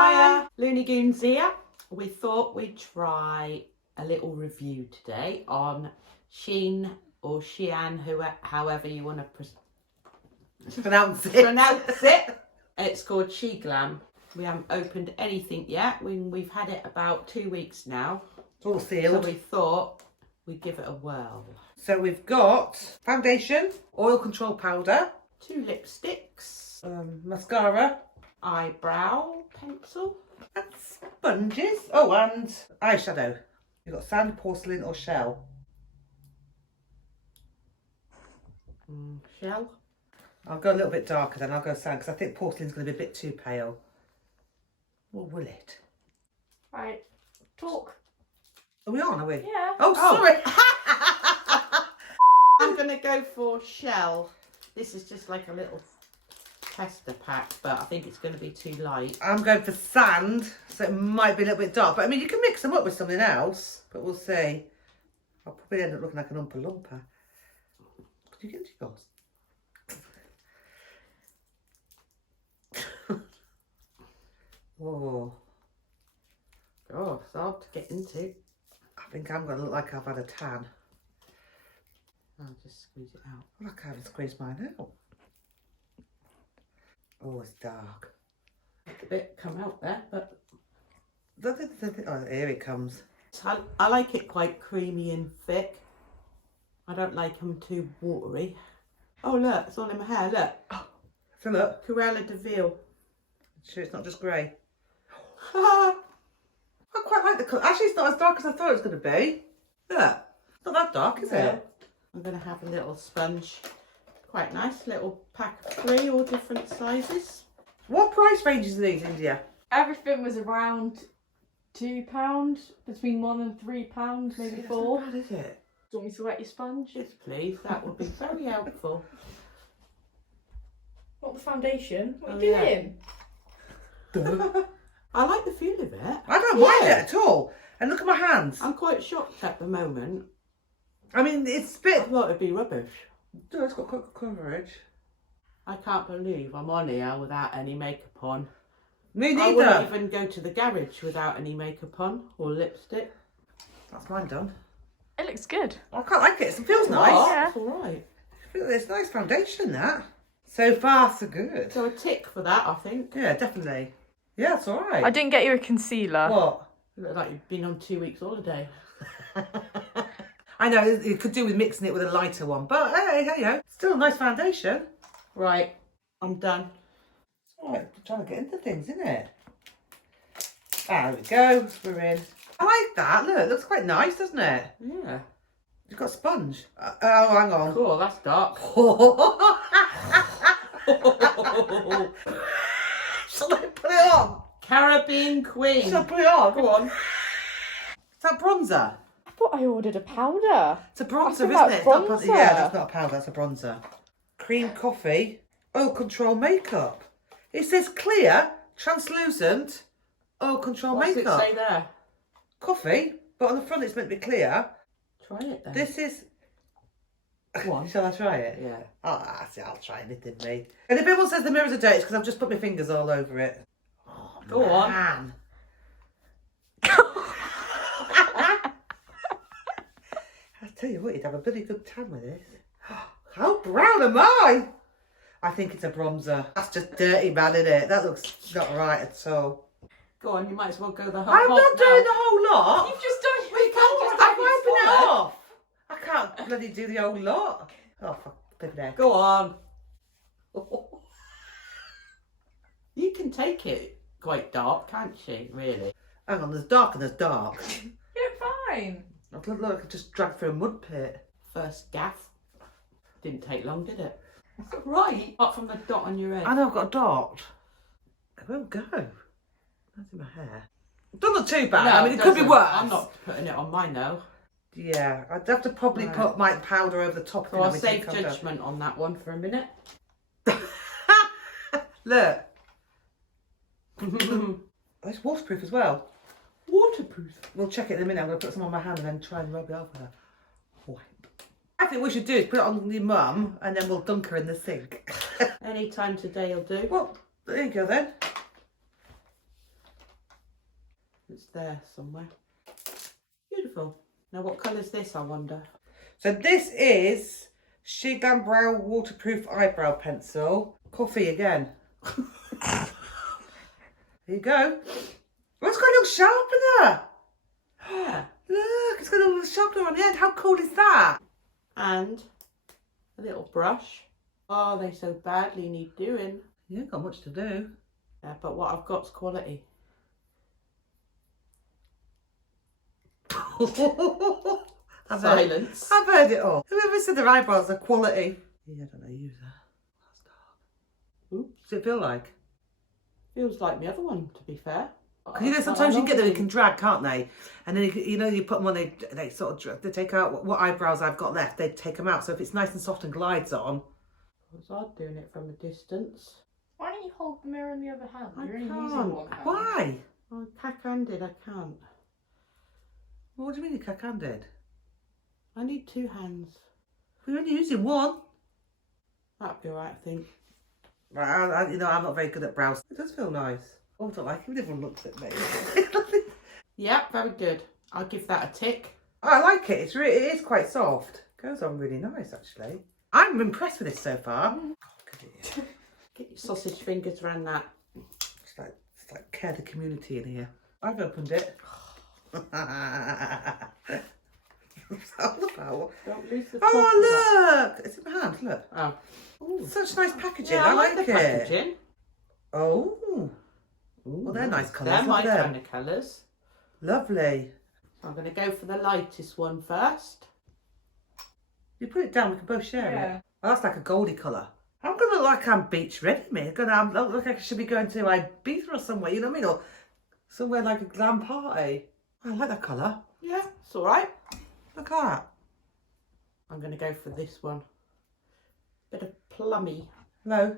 Hiya, Looney Goons here. We thought we'd try a little review today on Shein or Shein, however you want to pronounce it. It's called Sheglam. We haven't opened anything yet. We've had it about 2 weeks now. It's all sealed. So we thought we'd give it a whirl. So we've got foundation, oil control powder, 2 lipsticks, mascara, eyebrow pencil, and sponges. Oh, and eyeshadow. You've got sand, porcelain or shell. Shell. I'll go a little bit darker then. I'll go sand because I think porcelain's going to be a bit too pale. Or will it? Right, talk. Are we on, are we? Yeah. Oh, sorry. I'm going to go for shell. This is just like a little tester pack, but I think it's going to be too light. I'm going for sand, so it might be a little bit dark. But I mean, you can mix them up with something else, but we'll see. I'll probably end up looking like an Oompa Loompa. Could you get into yours? Oh. Oh, it's hard to get into. I think I'm going to look like I've had a tan. I'll just squeeze it out. Well, I can't squeeze mine out. Oh, it's dark. A bit come out there, but... Oh, here it comes. I like it quite creamy and thick. I don't like them too watery. Oh, look, it's all in my hair, look. Oh, so look. Cruella de Vil. Sure it's not just grey. I quite like the colour. Actually, it's not as dark as I thought it was going to be. Look, it's not that dark, is it? I'm going to have a little sponge. Quite nice, little pack of 3, all different sizes. What price ranges are these, India? Everything was around £2, between £1 and £3, maybe 4. Not bad, is it? Do you want me to wet your sponge? Yes, please. That would be very helpful. Not the foundation. What are Oh, you yeah. doing? I like the feel of it. I don't mind it at all. And look at my hands. I'm quite shocked at the moment. I mean, it's a I bit... thought it'd be rubbish. Oh, it's got quite good coverage. I can't believe I'm on here without any makeup on. Me I wouldn't neither. even go to the garage without any makeup on or lipstick. That's mine done. It looks good. I quite like it. It feels nice. Oh, Yeah. it's all right. It's nice foundation, that. So far, so good. So a tick for that, I think. Yeah, definitely. Yeah, it's all right. I didn't get you a concealer. What? You look like you've been on 2 weeks holiday. I know, you could do with mixing it with a lighter one, but hey, you know, still a nice foundation. Right, I'm done. All right, trying to get into things, isn't it? There we go, we're in. I like that, look, it looks quite nice, doesn't it? Yeah. You've got a sponge. Oh, hang on. Cool, that's dark. Shall I put it on? Caribbean Queen. Shall I put it on? Go on. Is that bronzer? I thought I ordered a powder. It's a bronzer, think isn't that's it? It's not bronzer. Yeah, that's not a powder, that's a bronzer. Cream coffee, oil control makeup. It says clear, translucent, oil control What's it makeup. say there? Coffee, but on the front it's meant to be clear. Try it then. This is... Go on. Shall I try it? Yeah. Oh, I'll try anything, me. And if everyone says the mirrors are dirty, it's because I've just put my fingers all over it. Oh, Go on. man. I tell you what, you'd have a bloody good tan with this. How brown am I? I think it's a bronzer. That's just dirty, man, isn't it? That looks not right at all. Go on, you might as well go the whole I'm hop not now. doing the whole lot. You've just done We can't just I'm have wiping it it full. off. I can't bloody do the whole lot. Oh, fuck, flipping heck. Go on. You can take it quite dark, can't she, really? Hang on, there's dark and there's dark. You're fine. Look, I could just drag through a mud pit. First gaff. Didn't take long, did it? Right. Apart from the dot on your head. I know I've got a dot. It won't go. That's in my hair. Doesn't look too bad. I mean, it could be doesn't. worse. I'm not putting it on mine, though. Yeah, I'd have to probably Right. put my powder over the top. So I'll save judgment on that one for a minute. Look. It's waterproof as well. Waterproof. We'll check it in a minute. I'm going to put some on my hand and then try and rub it off with a wipe. I think what we should do is put it on your mum and then we'll dunk her in the sink. Any time today will do. Well, there you go then. It's there somewhere. Beautiful. Now what colour's this, I wonder? So this is Sheglam Brow Waterproof Eyebrow Pencil. Coffee again. There you go. Oh, it's got a little sharpener. Yeah. Look, it's got a little sharpener on the end. How cool is that? And a little brush. Oh, they so badly need doing. You ain't got much to do. Yeah, but what I've got's quality. Silence. I've heard it all. Whoever said their eyebrows are quality? Yeah, I don't know, use that. That's dark. Oops. What's it feel like? Feels like my other one, to be fair. Because you know, sometimes you can get them, they can drag, can't they? And then you know, you put them on, they sort of drag, they take out what eyebrows I've got left. They take them out. So if it's nice and soft and glides on. Was I doing it from a distance? Why don't you hold the mirror in the other hand? I You're only can't. using one hand. Why? I'm cack-handed, I can't. Well, what do you mean you're cack-handed? I need two hands. We're only using one. That'd be alright, I think. Right, you know, I'm not very good at brows. It does feel nice. Oh, I don't like it when everyone looks at me. Yeah, very good. I'll give that a tick. I like it. It is quite soft. Goes on really nice, actually. I'm impressed with this so far. Oh, good at you. Get your sausage fingers around that. It's like care the community in here. I've opened it. What's that all about? Don't lose the top of Oh, look! It's in my hand, look. that. Oh. Ooh. Such nice packaging. Yeah, I like the it. packaging. Oh. Ooh, Well, they're nice colours. They're my Look at them. kind of colours. Lovely. So I'm going to go for the lightest one first. You put it down, we can both share Yeah. it. Oh, that's like a goldy colour. I'm going to look like I'm beach ready, me. I look like I should be going to Ibiza or somewhere, you know what I mean? Or somewhere like a glam party. I like that colour. Yeah, it's alright. Look at that. I'm going to go for this one. Bit of plummy. Hello.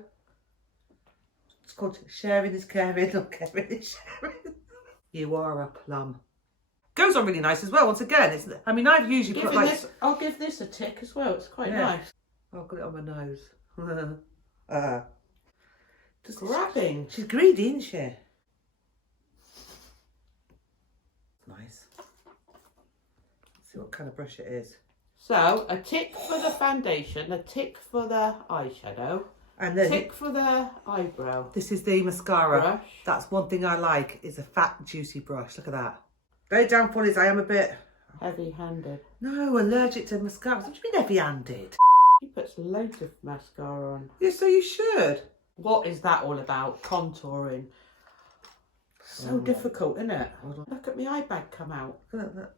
It's called sharing is caring, or caring is sharing. You are a plum. Goes on really nice as well. Once again, I mean, I've usually put like. I'll give this a tick as well. It's quite Yeah. nice. I'll put it on my nose. Just grabbing. She's greedy, isn't she? Nice. Let's see what kind of brush it is. So a tick for the foundation, a tick for the eyeshadow, And then tick for the eyebrow this is the mascara. brush. That's one thing I like, is a fat, juicy brush. Look at that. Very downfall is I am a bit... Heavy-handed. No, allergic to mascara. What do you mean heavy-handed? He puts loads of mascara on. Yeah, so you should. What is that all about? Contouring. So difficult, isn't it? Hold on. Look at my eye bag come out. Look at that.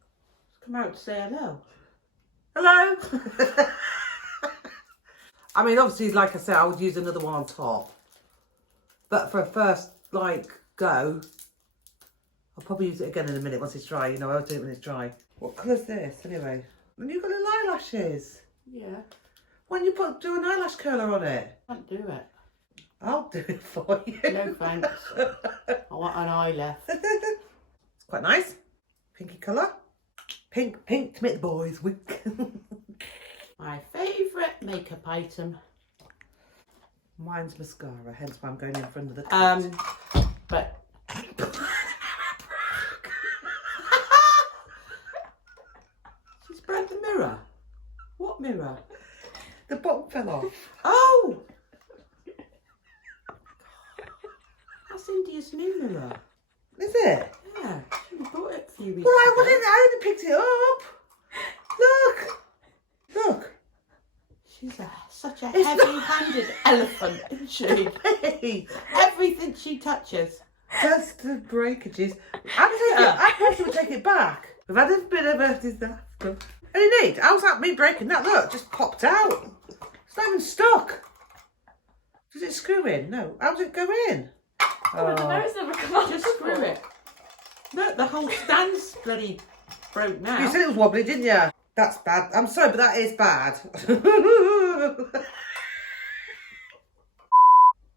It's come out to say hello. Hello. I mean, obviously, like I said, I would use another one on top. But for a first, go, I'll probably use it again in a minute once it's dry. You know, I'll do it when it's dry. What colour's this, anyway? And you've got little eyelashes. Yeah, Why don't you do an eyelash curler on it? can't do it. I'll do it for you. No thanks. I want an eye left. It's quite nice. Pinky colour. Pink to make the boys wink. My favourite makeup item. Mine's mascara, hence why I'm going in front of the tent. But she's spread the mirror. What mirror? The bottom fell off. Oh! That's India's new mirror. Is it? Yeah, she bought it a few weeks Well, I ago. only picked it up. Look. Look. She's such a heavy-handed elephant, isn't she? Hey. Everything she touches. Just the breakages. I probably would take it back. We've had a bit of a disaster. Any need? How's that me breaking that? Look, just popped out. It's not even stuck. Does it screw in? No. How's it go in? Oh, the nose never come out. Just screw it. Look, the whole stand's bloody broke now. You said it was wobbly, didn't you? That's bad. I'm sorry, but that is bad.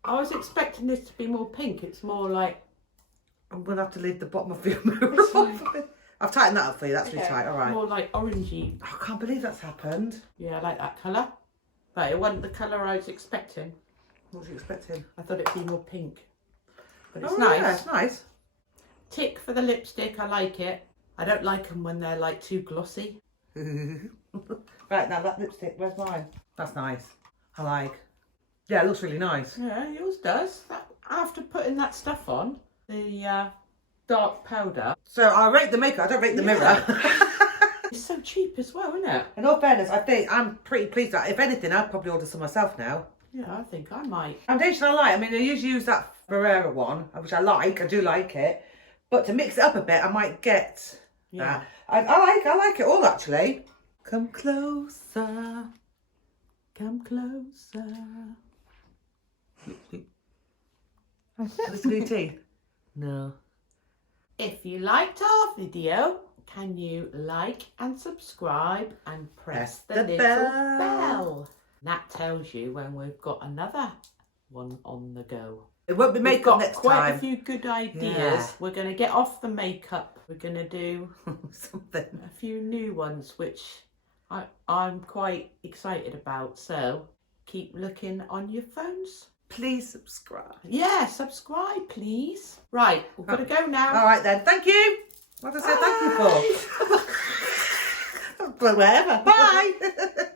I was expecting this to be more pink. It's more like... I'm going to have to leave the bottom of your mirror It's off. fine. I've tightened that up for you. That's really Okay. tight. All right. more like orangey. I can't believe that's happened. Yeah, I like that colour. But it wasn't the colour I was expecting. What was you expecting? I thought it'd be more pink. But it's Oh, nice. Yeah, it's nice. Tick for the lipstick, I like it. I don't like them when they're like too glossy. Right, now that lipstick, where's mine? That's nice. I like. Yeah, it looks really nice. Yeah, yours does. After putting that stuff on, the dark powder. So I rate the makeup, I don't rate the mirror. It's so cheap as well, isn't it? In all fairness, I think I'm pretty pleased that if anything, I'd probably order some myself now. Yeah, I think I might. Foundation I like. I mean, I usually use that Ferrera one, which I like. I do like it. But to mix it up a bit, I might get that. I like it all, actually. Come closer. Come closer. Listen to your teeth. No. If you liked our video, can you like and subscribe and press the little bell? That tells you when we've got another one on the go. It won't be We've makeup got next quite time. a few good ideas. Yeah. We're going to get off the makeup. We're going to do Something. a few new ones, which I'm quite excited about. So keep looking on your phones. Please subscribe. Yeah, subscribe, please. Right, we've got to go now. All right then. Thank you. What did I say thank you for? Whatever. Bye.